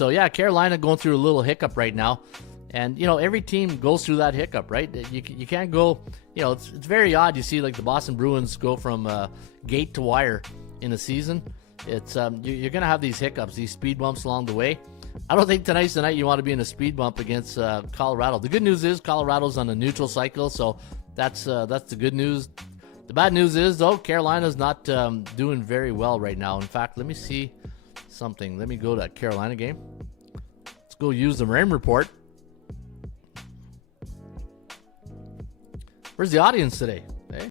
So yeah, Carolina going through a little hiccup right now. And, you know, every team goes through that hiccup, right? You can't go, you know, it's very odd. You see, like, the Boston Bruins go from gate to wire in a season. It's you're going to have these hiccups, these speed bumps along the way. I don't think tonight's the night you want to be in a speed bump against Colorado. The good news is Colorado's on a neutral cycle, so that's the good news. The bad news is, though, Carolina's not doing very well right now. In fact, let me see something. Let me go to that Carolina game. Let's go use the rain report. Where's the audience today?